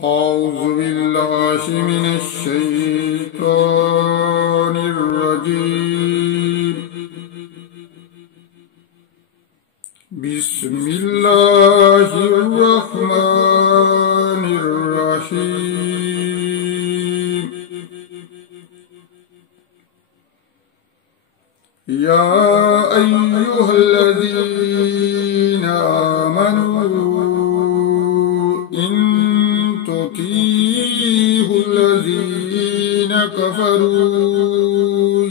أعوذ بالله من الشيطان الرجيم. بسم الله الرحمن الرحيم. يا أيها الذين آمنوا إن تطيعوا الذين كفروا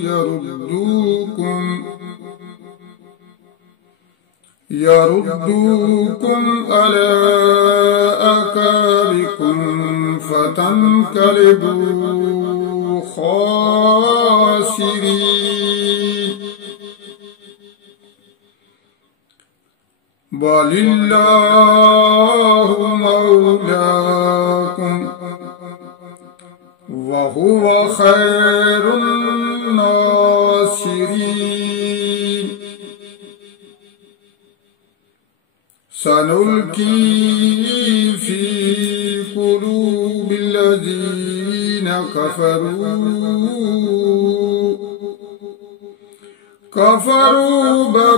يردوكم على أعقابكم فتنقلبوا خاسرين. بل الله مولاكم وهو خير الناصرين. سنلقي في قلوب الذين كفروا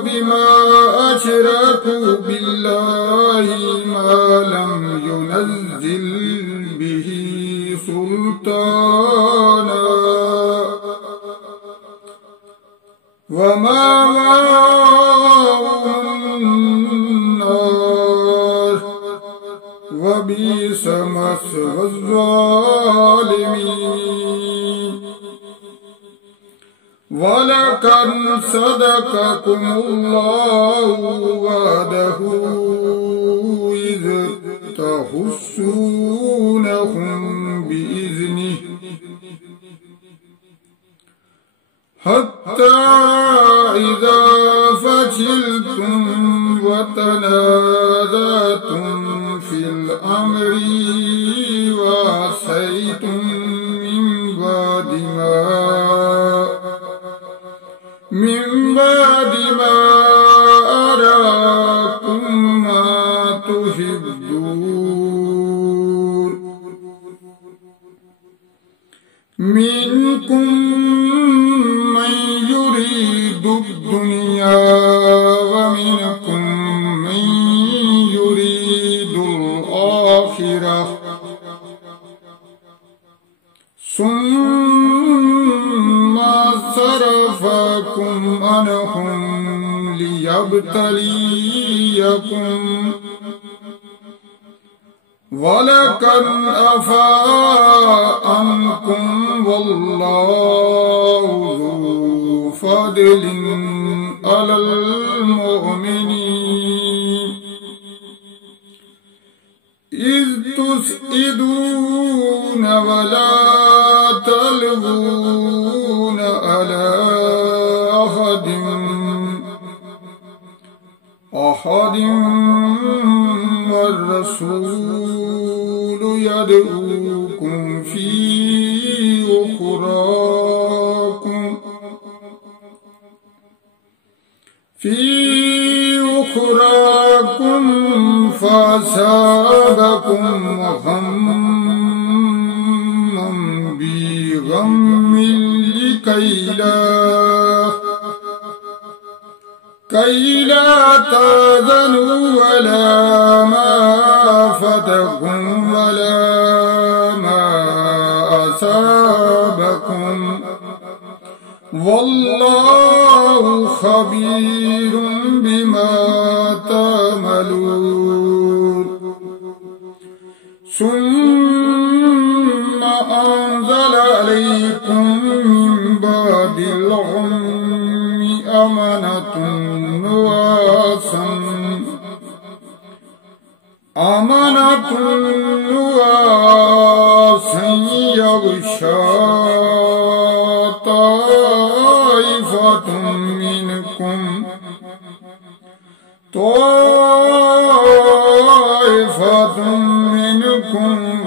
بما أشركوا بالله ما لم ينزل به سلطانا ومأواهم النار وبئس مثوى الظالمين. ولقد صدقكم الله وعده إذ تحسونهم بإذنه حتى إذا فشلتم وتنازعتم في الأمر وعصيتم من بعد ما أراكم ما تحبون منكم من يريد الدنيا ومنكم من يريد الآخرة ثم صرفكم عنهم ليبتليكم ولقد عفا عنكم والله ذو فضل على المؤمنين. إذ تسعدون ولا تلوون على أحد والرسول يدعوكم في أخراكم فأصابكم غما بغم كي لا تحزنوا على ما فاتكم ولا ما أصابكم والله خبير بما تعملون. ثم أنزل عليكم من بعد الغم أمنة نعاسا يغشى طائفة منكم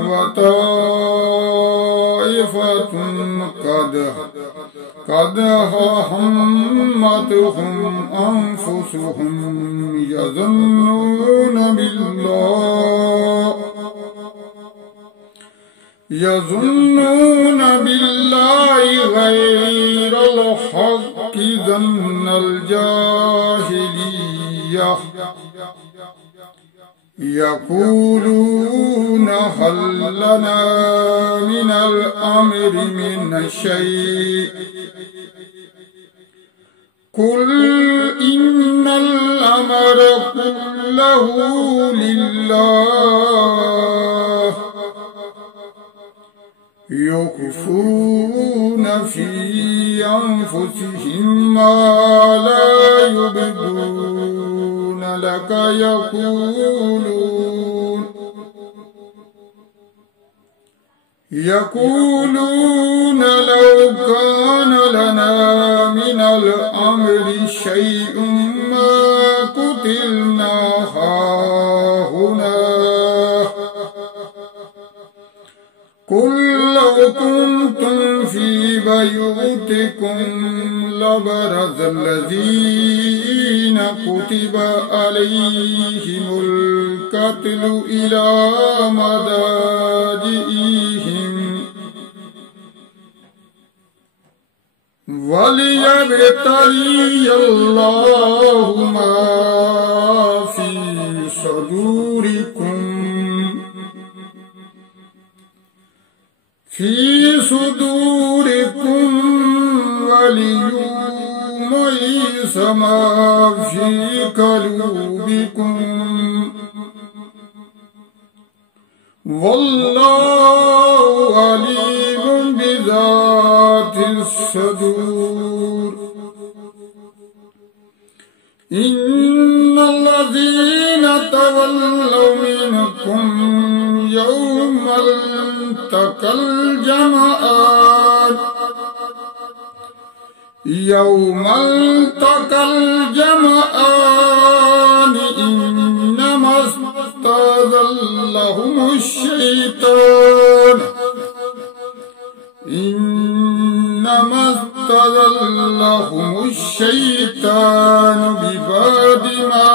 وطائفة قد همتهم أنفسهم يظنون بالله يظنون بالله غير الحق ظن الجاهلية يقولون هل لنا من الأمر من شيء قل إن الأمر كله لله يخفون في أنفسهم ما لا يبدون لك يقولون لو كان لنا من الأمر شيء ما قتلنا هاهنا قل لو كنتم في بيوتكم لبرز الذين كتب عليهم القتل إلى مضاجعهم وليبتلي الله ما في صدوركم وليميز ما في قلوبكم والله عليم بذات الصدور إن الذين تولوا منكم يوم التقى الجمعان إنما استزلهم الشيطان ببعض ما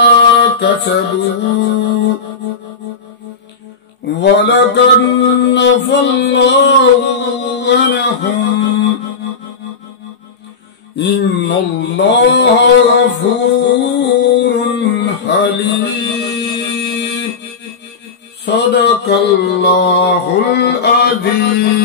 كسبوا ولقد عفا الله عنهم إن الله غفور حليم صدق الله العظيم.